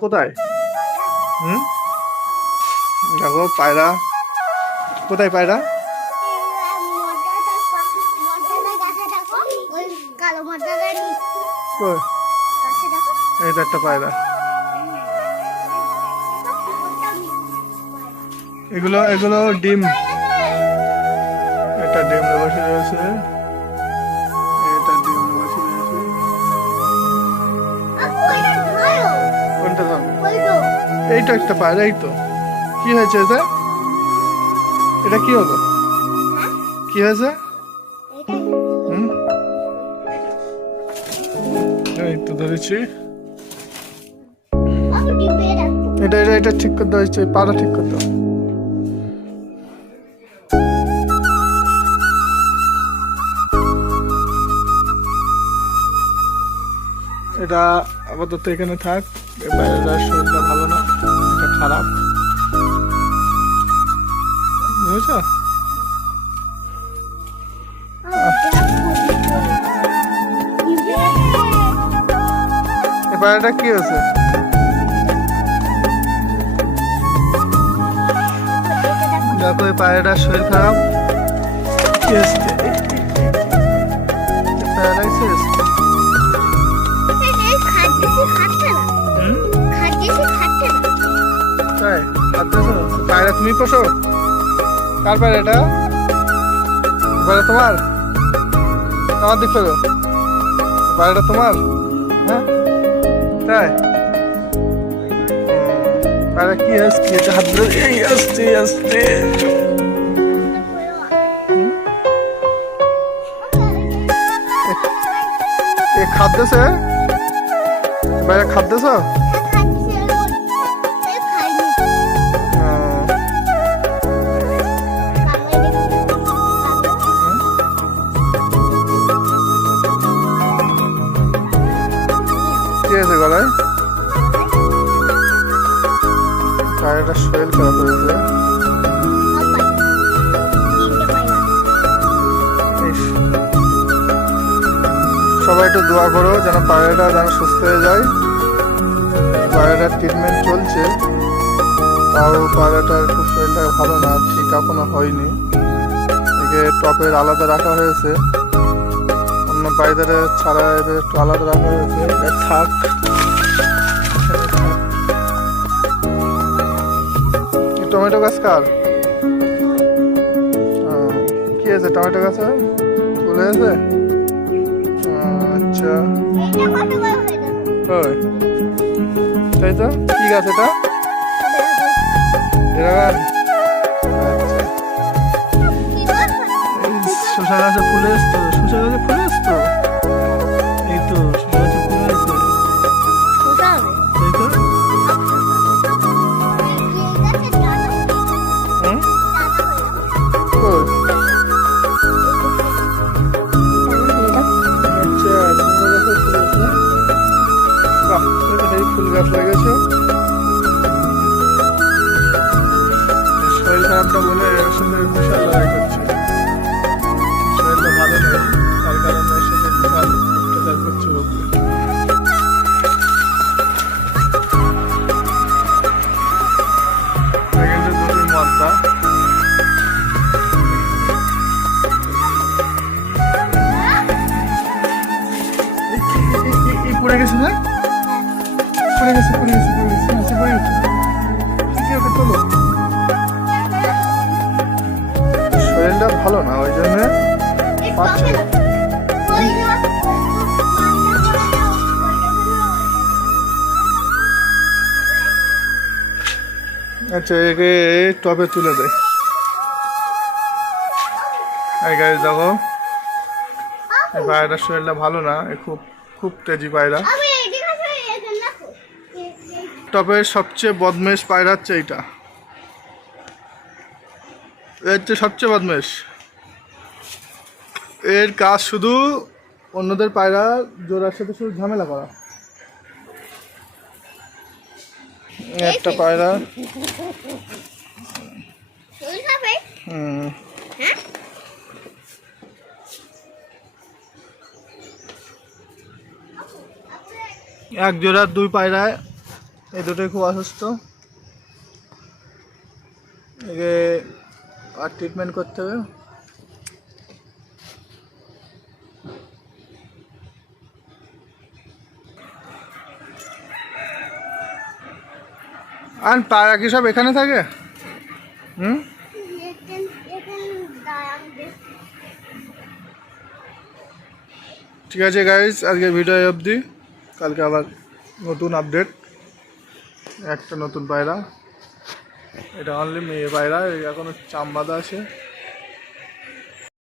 কোথায়? হুম, দেখো পায়রা কোথায়? পায়রা কই? এই তো একটা পায়রা। এগুলো এগুলো ডিম, এটা ডিম বসে রয়েছে, এটা ডিম বসে রয়েছে। কোনটা ধরো? এইটা একটা পায়রা। এই তো কি হয়েছে এতে? এটা কি হলো? কি হয়েছে? হুম, এই তো ধরেছি। এটা এটা এটা ঠিক করতে হয়েছে, পাড়া ঠিক করতে হবে। এটা আপাতত এখানে থাক। বাইরের শরীরটা ভালো না, এটা খারাপ, বুঝেছ? এই পায়রাটা কি হয়েছে? দেখো এই পায়রাটার শরীর খারাপ। কি হয়েছে? পায়রা এসেছে। তাই খাচ্ছো? পায়রা তুমি পোষো? কার পায়রা এটা? পায়রা তোমার? আমার দিক ফেরো। পায়রাটা তোমার? হ্যাঁ তাই? পায়রা কি আসছে? হাত ধরে এই আসছে আসছে। এ খাদ্যছে? পায়রা খাদ্যছ? কি আছে গলায়? পায়রাটার শরীর খারাপ হয়েছে। সবাই একটু দোয়া করো যেন পায়রাটা যেন সুস্থ হয়ে যায়। পায়রাটার ট্রিটমেন্ট চলছে, তাও পায়রাটার খুব শরীরটা ভালো না, ঠিক এখনো হয়নি। একে টপের আলাদা রাখা হয়েছে, অন্য পায়রাদের ছাড়া এদের একটু আলাদা রাখা হয়েছে। থাক। টমেটো গাছ কার? কি আছে টমেটো গাছে? চলে গেছে? আচ্ছা তাই তো। কি গাছ এটা? গাছ। শশা গাছে ফুল এসতো, শশা গাছে ফুল এসতো। এই তো শশা গাছে ফুল এসছে। তাই তো। ফুল গাছ লাগিয়েছো। শরীর খারাপটা বলে এর সাথে বিশাল লড়াই করছে। শরীরটা ভালো নেই, তার কারণে এর সাথে বিশাল অত্যাচার করছে রোগী। মদটা পড়ে গেছে না? পড়ে গেছে পড়ে গেছে পড়ে গেছে নিচে পড়ে গেছে। কি ওকে তোলো। শরীরটা ভালো না, ওই জন্য পাচ্ছে। আচ্ছা একে টবে তুলে দেয়। এই গাড়ি দেখো, এই পায়রাটার শরীরটা ভালো না, খুব খুব তেজি পায়রা। টপের সবচেয়ে বদমেশ পায়রা হচ্ছে এইটা, এর হচ্ছে সবচেয়ে বদমেশ। এর কাজ শুধু অন্যদের পায়রা জোড়ার সাথে শুধু ঝামেলা করা। একটা পায়রা এক জোড়ার দুই পায়রায় এই দুটোই খুব অসুস্থ, একে আর ট্রিটমেন্ট করতে হবে। আর পায়রা কি সব এখানে থাকে? হুম, ঠিক আছে গাইজ, আজকে ভিডিও অবধি। কালকে আবার নতুন আপডেট, একটা নতুন পায়রা। এটা অনলি মেয়ে পায়রা, এখনো চাম বাঁধা আছে।